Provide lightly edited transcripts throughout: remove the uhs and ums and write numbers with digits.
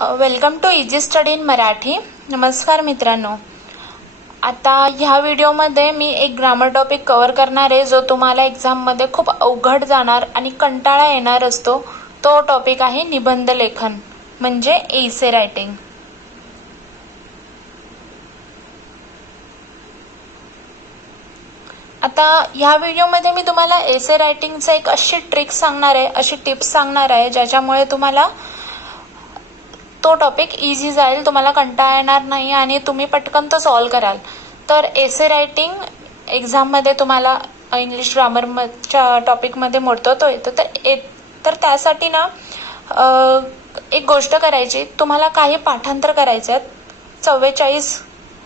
Welcome to easy study in Marathi. नमस्कार मित्रांनो. आता ह्या व्हिडिओमध्ये मी एक ग्रामर टॉपिक कव्हर करणार आहे जो तुम्हाला एक्झाममध्ये खूप अवघड जाणार आणि कंटाळा येणार असतो. तो टॉपिक आहे निबंध लेखन म्हणजे एसे रायटिंग. आता ह्या व्हिडिओमध्ये मी तुम्हाला एसे रायटिंगचा एक अशी ट्रिक सांगणार आहे, अशी टिप्स सांगणार आहे ज्याच्यामुळे तुम्हाला तो टॉपिक इझी जाईल, तुम्हाला कंटाळा येणार नाही आणि तुम्ही पटकन तो सॉल्व्ह कराल. तर एसे रायटिंग एक्झाममध्ये तुम्हाला इंग्लिश ग्रामरच्या टॉपिकमध्ये मोडतो तो येतो. तर त्यासाठी ना एक गोष्ट करायची, तुम्हाला काही पाठांतर करायचे आहेत. 44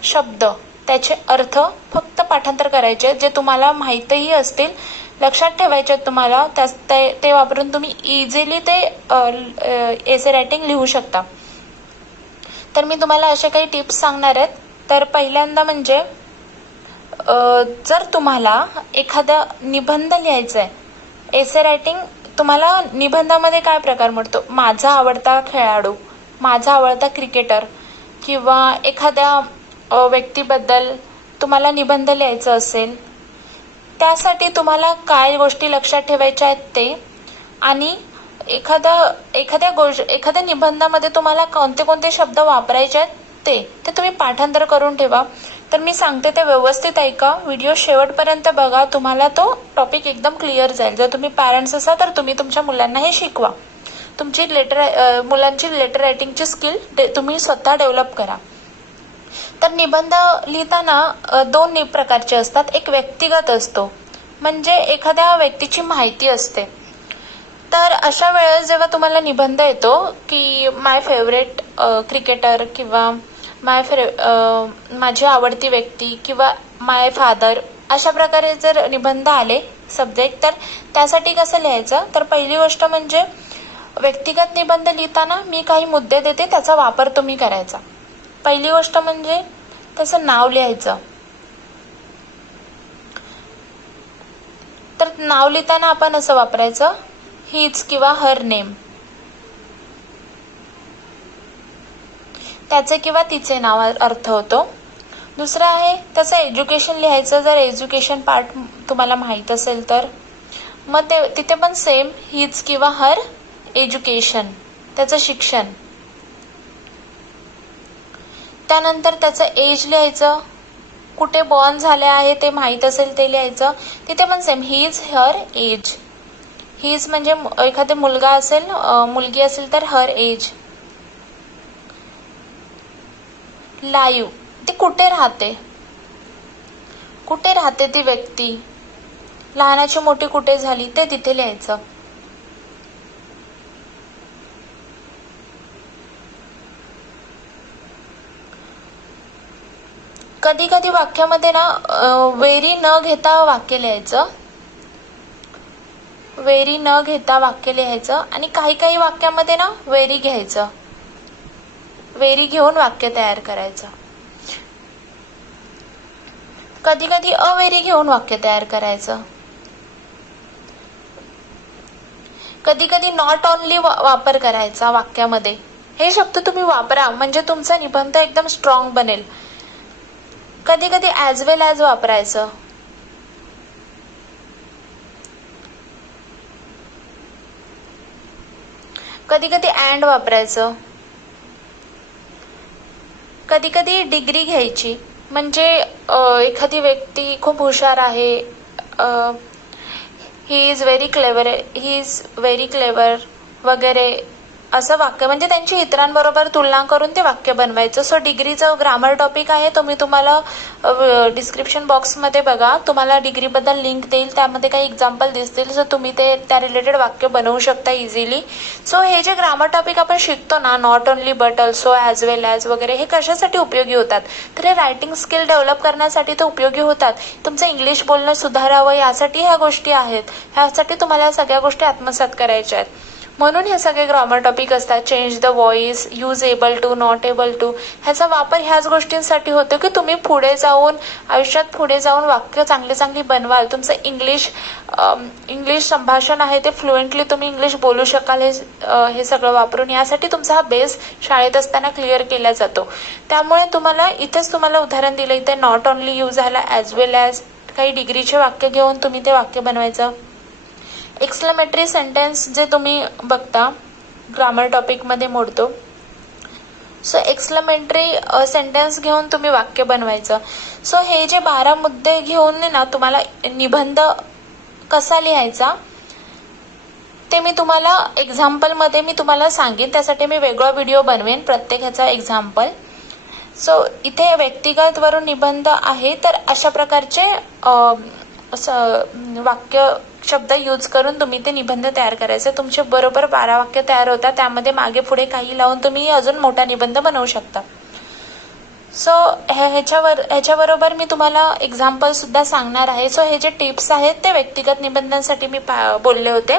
शब्द त्याचे अर्थ फक्त पाठांतर करायचे जे तुम्हाला माहीतही असतील, लक्षात ठेवायचे आहेत तुम्हाला. ते वापरून तुम्ही इझिली ते एसे रायटिंग लिहू शकता. तर मी तुम्हाला असे काही टिप्स सांगणार आहेत. तर पहिल्यांदा म्हणजे जर तुम्हाला एखादा निबंध लिहायचा आहे, एसे रायटिंग, तुम्हाला निबंधामध्ये काय प्रकार मोडतो? माझा आवडता खेळाडू, माझा आवडता क्रिकेटर किंवा एखाद्या व्यक्तीबद्दल तुम्हाला निबंध लिहायचा असेल, त्यासाठी तुम्हाला काय गोष्टी लक्षात ठेवायच्या आहेत ते, आणि एखाद्या निबंधामध्ये तुम्हाला कोणते कोणते शब्द वापरायचे आहेत ते तुम्ही पाठांतर करून ठेवा. तर मी सांगते ते व्यवस्थित ऐका, व्हिडिओ शेवटपर्यंत बघा, तुम्हाला तो टॉपिक एकदम क्लिअर जाईल. जर तुम्ही पॅरेंट्स असाल तर तुम्ही तुमच्या मुलांना हे शिकवा. तुमची मुलांची लेटर रायटिंगची स्किल तुम्ही स्वतः डेव्हलप करा. तर निबंध लिहिताना दोन प्रकारचे असतात. एक व्यक्तिगत असतो, म्हणजे एखाद्या व्यक्तीची माहिती असते. तर अशा वेळेस जेव्हा तुम्हाला निबंध येतो की माय फेवरेट क्रिकेटर किंवा माझी आवडती व्यक्ती किंवा माय फादर, अशा प्रकारे जर निबंध आले सब्जेक्ट, तर त्यासाठी कसं लिहायचं? तर पहिली गोष्ट म्हणजे व्यक्तिगत निबंध लिहिताना मी काही मुद्दे देते, त्याचा वापर तुम्ही करायचा. पहिली गोष्ट म्हणजे त्याचं नाव लिहायचं. तर नाव लिहिताना आपण असं वापरायचं, हिज किंवा हर नेम, त्याचे किंवा तिचे नाव अर्थ होतो. दुसरं आहे त्याचं एज्युकेशन लिहायचं. जर एज्युकेशन पार्ट तुम्हाला माहीत असेल तर मग तिथे पण सेम, हिज किंवा हर एज्युकेशन, त्याचं शिक्षण. त्यानंतर त्याचं एज लिहायचं, कुठे बॉर्न झाले आहे ते माहीत असेल ते लिहायचं. तिथे पण same, his her age. His म्हणजे एखादा मुलगा असेल, मुलगी असेल तर हर एज. लाईव्ह, ती कुठे राहते ती व्यक्ती, लहानाची मोठी कुठे झाली ते तिथे लिहायचं. कधी कधी वाक्यामध्ये ना वेरी न घेता वाक्य लिहायचं, वेरी न घेता वाक्य लिहायचं. आणि काही वाक्यामध्ये ना वेरी घ्यायचं, वेरी घेऊन वाक्य तयार करायचं. कधी कधी अवेरी घेऊन वाक्य तयार करायचं. कधी कधी नॉट ओनली वापर करायचा वाक्यामध्ये. हे शब्द तुम्ही वापरा म्हणजे तुमचा निबंध एकदम स्ट्रॉंग बनेल. कधी कधी ॲज वेल ॲज वापरायचं. कधी कधी अँड वापरायचं. कधी कधी डिग्री घ्यायची, म्हणजे एखादी व्यक्ती खूप हुशार आहे, ही इज व्हेरी क्लेवर वगैरे, असं वाक्य म्हणजे त्यांची इतरांबरोबर तुलना करून ते वाक्य बनवायचं. सो डिग्रीचं ग्रामर टॉपिक आहे, तो मी तुम्हाला डिस्क्रिप्शन बॉक्समध्ये बघा, तुम्हाला डिग्रीबद्दल लिंक देईल, त्यामध्ये काही एक्झाम्पल दिसतील. सो तुम्ही त्या रिलेटेड वाक्य बनवू शकता इझिली. सो हे जे ग्रामर टॉपिक आपण शिकतो ना, not only but also, as well as वगैरे, हे कशासाठी उपयोगी होतात? तर हे रायटिंग स्किल डेव्हलप करण्यासाठी ते उपयोगी होतात. तुमचं इंग्लिश बोलणं सुधारावं यासाठी ह्या गोष्टी आहेत. ह्यासाठी तुम्हाला सगळ्या गोष्टी आत्मसात करायच्या आहेत. म्हणून हे सगळे ग्रामर टॉपिक असतात. Change the voice, use able to, not able to, ह्याचा वापर ह्याच गोष्टींसाठी होतो की तुम्ही पुढे जाऊन आयुष्यात पुढे जाऊन वाक्य चांगली चांगली बनवाल. तुमचं इंग्लिश संभाषण आहे ते फ्लुएंटली तुम्ही इंग्लिश बोलू शकाल. हे सगळं वापरून यासाठी तुमचा हा बेस शाळेत असताना क्लिअर केला जातो. त्यामुळे इथेच तुम्हाला उदाहरण दिलं. इथे नॉट ओनली यूज झाला, ॲज वेल ॲज काही डिग्रीचे वाक्य घेऊन तुम्ही ते वाक्य बनवायचं. एक्सक्लेमेटरी सेंटेन्स जे तुम्ही बघता ग्रामर टॉपिकमध्ये मोडतो. सो एक्सक्लेमेटरी सेंटेन्स घेऊन तुम्ही वाक्य बनवायचं. सो हे जे 12 मुद्दे घेऊन ना तुम्हाला निबंध कसा लिहायचा ते मी तुम्हाला एक्झाम्पलमध्ये मी तुम्हाला सांगेन. त्यासाठी मी वेगळा व्हिडिओ बनवेन प्रत्येक ह्याचा एक्झाम्पल. सो इथे व्यक्तिगत वरून निबंध आहे तर अशा प्रकारचे वाक्य शब्द यूज करून तुम्ही ते निबंध तयार करायचे. तुमचे बरोबर 12 वाक्य तयार होतात. त्यामध्ये मागे पुढे काही लावून तुम्ही अजून मोठा निबंध बनवू शकता. सो ह्याच्याबरोबर मी तुम्हाला एक्झाम्पल सुद्धा सांगणार आहे. सो हे जे टिप्स आहेत ते व्यक्तिगत निबंधांसाठी मी बोलले होते.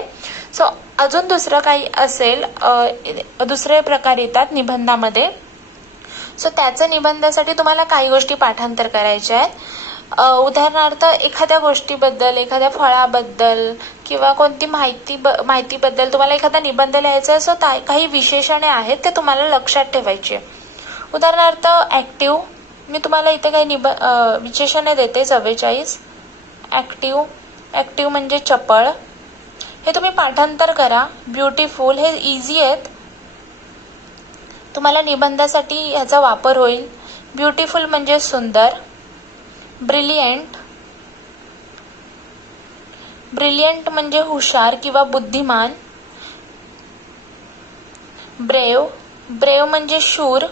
सो अजून दुसरं काही असेल, दुसरे प्रकार येतात निबंधामध्ये. सो त्याच्या निबंधासाठी तुम्हाला काही गोष्टी पाठांतर करायच्या आहेत. उदाहरणार्थ एखाद्या गोष्टीबद्दल, एखाद्या फळाबद्दल किंवा कोणती माहितीबद्दल तुम्हाला एखादा निबंध लिहायचा आहे. सो काही विशेषणे आहेत ते तुम्हाला लक्षात ठेवायचे. उदाहरणार्थ ॲक्टिव्ह, मी तुम्हाला इथे काही विशेषणे देते. 44 ॲक्टिव्ह म्हणजे चपळ. हे तुम्ही पाठांतर करा. ब्युटिफुल हे इझी आहेत, तुम्हाला निबंधासाठी ह्याचा वापर होईल. ब्युटिफुल म्हणजे सुंदर. ब्रिलियंट म्हणजे हुशार किंवा बुद्धिमान. ब्रेव म्हणजे शूर,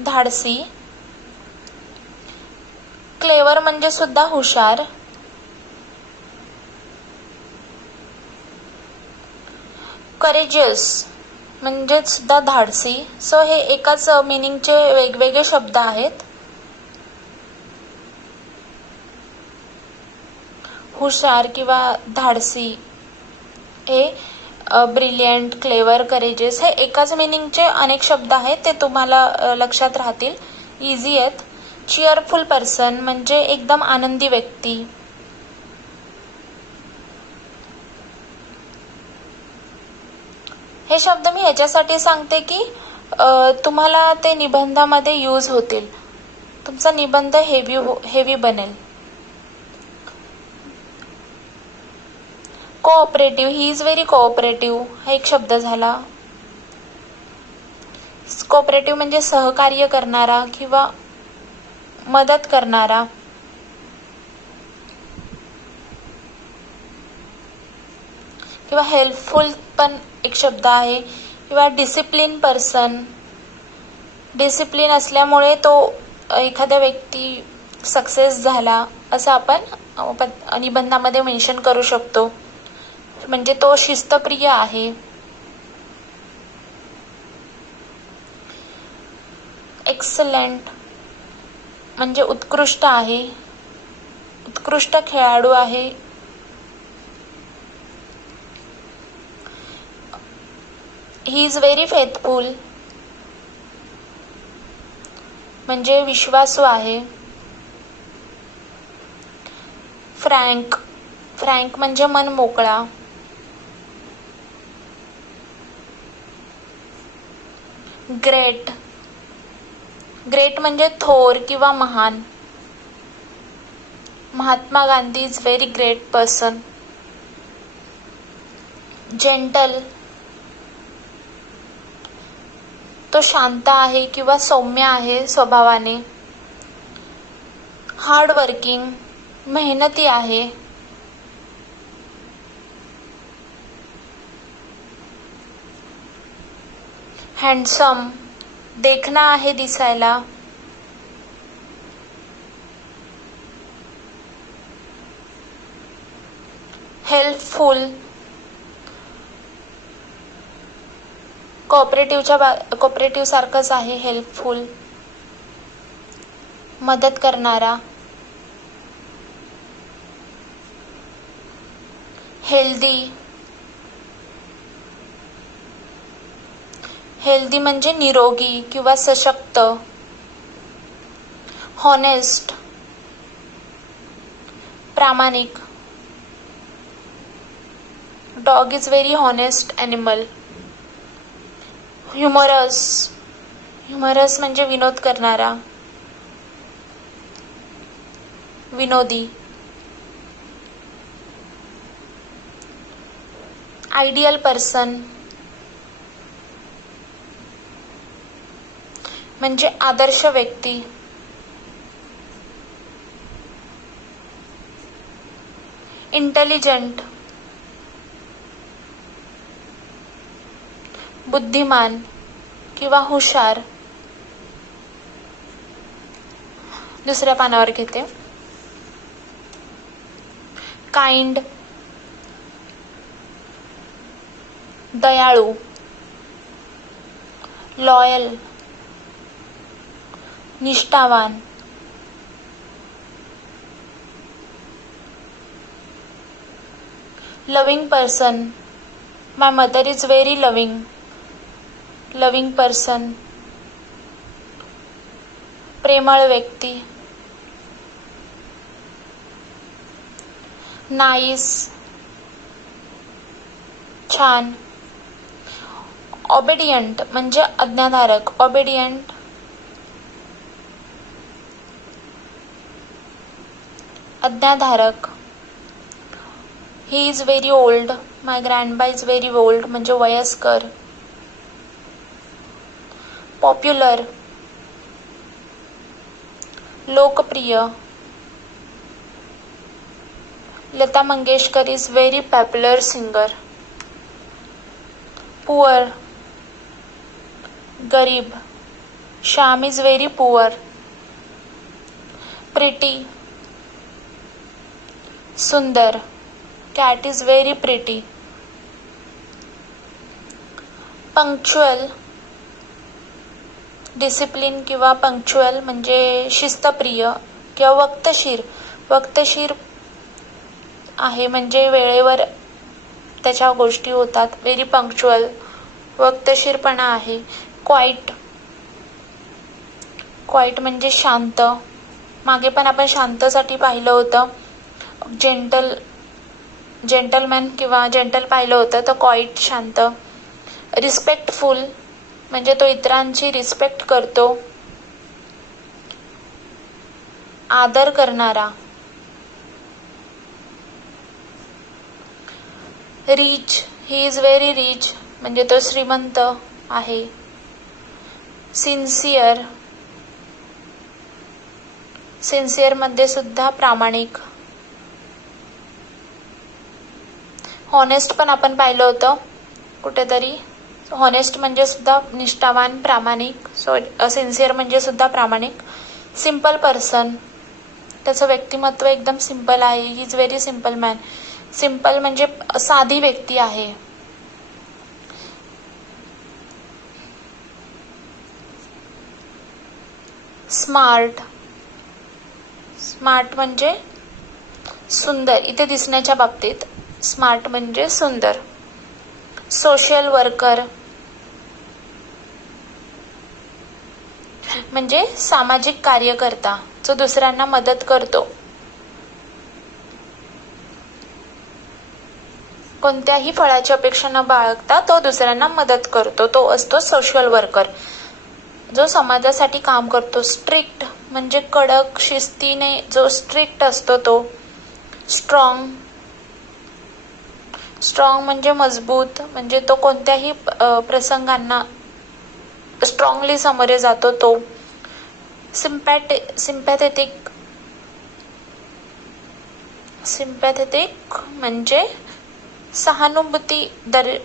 धाडसी. क्लेवर म्हणजे सुद्धा हुशार. करेजियस म्हणजे सुद्धा धाडसी. सो हे एकाच मिनिंगचे वेगवेगळे शब्द आहेत. हुशार किंवा धाडसी हे ब्रिलियंट, क्लेवर, करेजियस हे एकाच मिनिंगचे अनेक शब्द आहेत. ते तुम्हाला लक्षात राहतील, इझी आहेत. चिअरफुल पर्सन म्हणजे एकदम आनंदी व्यक्ती. हे शब्द मी ह्याच्यासाठी सांगते की तुम्हाला ते निबंधामध्ये यूज होतील. तुमचा निबंध हेवी बनेल. Cooperative, he is very cooperative हा एक शब्द झाला. कोऑपरेटिव्ह म्हणजे सहकार्य करणारा किंवा मदत करणारा. किंवा हेल्पफुल पण एक शब्द आहे. किंवा डिसिप्लिन पर्सन, डिसिप्लिन असल्यामुळे तो एखाद्या व्यक्ती सक्सेस झाला असं आपण निबंधामध्ये मेन्शन करू शकतो. म्हणजे तो शिस्तप्रिय आहे. एक्सलंट म्हणजे उत्कृष्ट आहे, उत्कृष्ट खेळाडू आहे. ही इज व्हेरी फेथफुल म्हणजे विश्वासू आहे. फ्रँक म्हणजे मन मोकळा. ग्रेट म्हणजे थोर किंवा महान. Mahatma Gandhi is very great person. Gentle तो शांत आहे किंवा सौम्य आहे स्वभावाने. हार्ड वर्किंग मेहनती आहे. हँडसम देखणा आहे दिसायला. हेल्पफुल कोऑपरेटिव्ह सारखंच आहे. हेल्पफुल मदत करणारा. हेल्दी हेल्दी म्हणजे निरोगी किंवा सशक्त. हॉनेस्ट प्रामाणिक. Dog is very honest animal. Humorous म्हणजे विनोद करणारा, विनोदी. आयडियल पर्सन म्हणजे आदर्श व्यक्ती. इंटेलिजंट बुद्धिमान किंवा हुशार. दुसऱ्या पानावर घेते. काइंड दयाळू. लॉयल निष्ठावान. Loving person. My mother is very loving person. प्रेमळ व्यक्ती. नाईस छान. ऑबिडियंट म्हणजे आज्ञाधारक. ऑबिडियंट आज्ञाधारक. He is very old. My grandpa is very old म्हणजे वयस्कर. पॉप्युलर लोकप्रिय. Lata Mangeshkar is very popular singer. Poor गरीब. Shyam is very poor. Pretty सुंदर. Cat is very pretty. Punctual discipline किंवा पंक्च्युअल म्हणजे शिस्तप्रिय किंवा वक्तशीर आहे म्हणजे वेळेवर त्याच्या गोष्टी होतात. व्हेरी पंक्च्युअल वक्तशीरपणा आहे. क्वाईट म्हणजे शांत. मागे पण आपण शांतसाठी पाहिलं होतं. जेंटलमॅन किंवा जेंटल पाहिलं होतं तर क्वाईट शांत. रिस्पेक्टफुल म्हणजे तो इतरांची रिस्पेक्ट करतो, आदर करणारा. Rich he is very rich म्हणजे तो श्रीमंत आहे. सिन्सिअर मध्ये सुद्धा प्रामाणिक. हॉनेस्ट पण आपण पाहिलं होतं कुठेतरी. हॉनेस्ट म्हणजे सुद्धा निष्ठावान प्रामाणिक. सिन्सिअर म्हणजे सुद्धा प्रामाणिक. सिंपल पर्सन त्याचं व्यक्तिमत्व एकदम सिंपल आहे. ही is very simple man. Simple म्हणजे साधी व्यक्ती आहे. स्मार्ट म्हणजे सुंदर. इथे दिसण्याच्या बाबतीत स्मार्ट म्हणजे सुंदर. सोशल वर्कर म्हणजे सामाजिक कार्यकर्ता जो दुसऱ्यांना मदत करतो. कोणत्याही फळाची अपेक्षा न बाळगता तो दुसऱ्यांना मदत करतो, तो असतो सोशल वर्कर जो समाजासाठी काम करतो. स्ट्रिक्ट म्हणजे कडक शिस्तीने जो स्ट्रिक्ट असतो तो. स्ट्रॉंग म्हणजे मजबूत म्हणजे तो कोणत्याही प्रसंगांना स्ट्रॉंगली सामोरे जातो तो. सिम्पॅथेटिक म्हणजे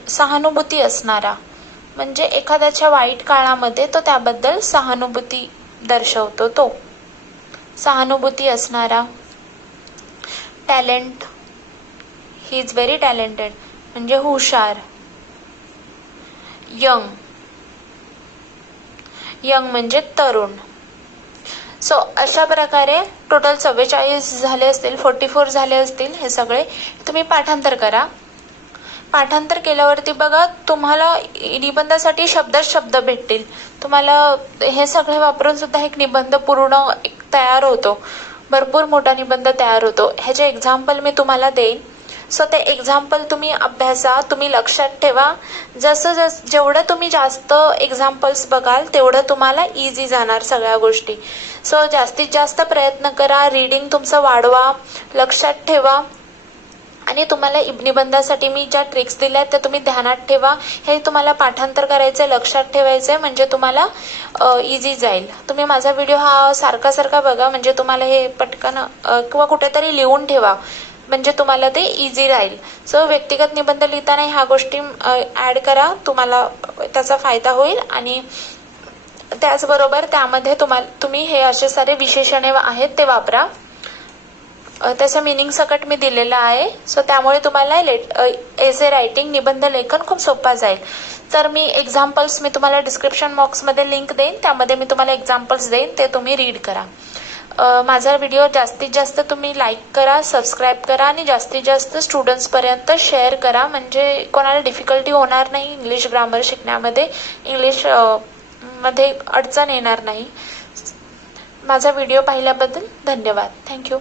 सहानुभूती असणारा म्हणजे एखाद्याच्या वाईट काळामध्ये तो त्याबद्दल सहानुभूती दर्शवतो तो. सहानुभूती असणारा. Talent he is very talented म्हणजे हुशार. यंग म्हणजे तरुण. सो अशा प्रकारे टोटल 44 झाले असतील, 44 झाले असतील. हे सगळे तुम्ही पाठांतर करा. पाठांतर केल्यावरती बघा तुम्हाला निबंधासाठी शब्द भेटतील. तुम्हाला हे सगळे वापरून सुद्धा एक निबंध पूर्ण एक तयार होतो, भरपूर मोठा निबंध तयार होतो. ह्याचे एक्झाम्पल मी तुम्हाला देईन. सो ते एक्झाम्पल तुम्ही अभ्यासा, तुम्ही लक्षात ठेवा. जेवढं तुम्ही जास्त एक्झाम्पल्स बघाल तेवढं तुम्हाला इझी जाणार सगळ्या गोष्टी. सो जास्तीत जास्त प्रयत्न करा, रीडिंग तुमचं वाढवा, लक्षात ठेवा. आणि तुम्हाला निबंधासाठी मी ज्या ट्रिक्स दिल्या त्या तुम्ही ध्यानात ठेवा. हे तुम्हाला पाठांतर करायचं, लक्षात ठेवायचं, म्हणजे तुम्हाला इझी जाईल. तुम्ही माझा व्हिडिओ हा सारखा बघा, म्हणजे तुम्हाला हे पटकन किंवा कुठेतरी लिहून ठेवा, म्हणजे तुम्हाला ते इझी राहील. सो व्यक्तिगत निबंध लिहिताना ह्या गोष्टी ऍड करा, तुम्हाला त्याचा फायदा होईल. आणि त्याचबरोबर त्यामध्ये तुम्ही हे असे सारे विशेषणे आहेत ते वापरा. त्याचं मिनिंग सकट मी दिलेलं आहे. सो त्यामुळे तुम्हाला एसे रायटिंग, निबंध लेखन खूप सोपा जाईल. तर एक्झाम्पल्स मी तुम्हाला डिस्क्रिप्शन बॉक्समध्ये लिंक देईन, त्यामध्ये मी तुम्हाला एक्झाम्पल्स देईन, ते तुम्ही रीड करा. माझा व्हिडिओ जास्तीत जास्त तुम्ही लाईक करा, सबस्क्राईब करा आणि जास्तीत जास्त स्टुडंट्सपर्यंत शेअर करा, म्हणजे कोणाला डिफिकल्टी होणार नाही इंग्लिश ग्रामर शिकण्यामध्ये, इंग्लिश मध्ये अडचण येणार नाही. माझा व्हिडिओ पाहिल्याबद्दल धन्यवाद. थँक्यू.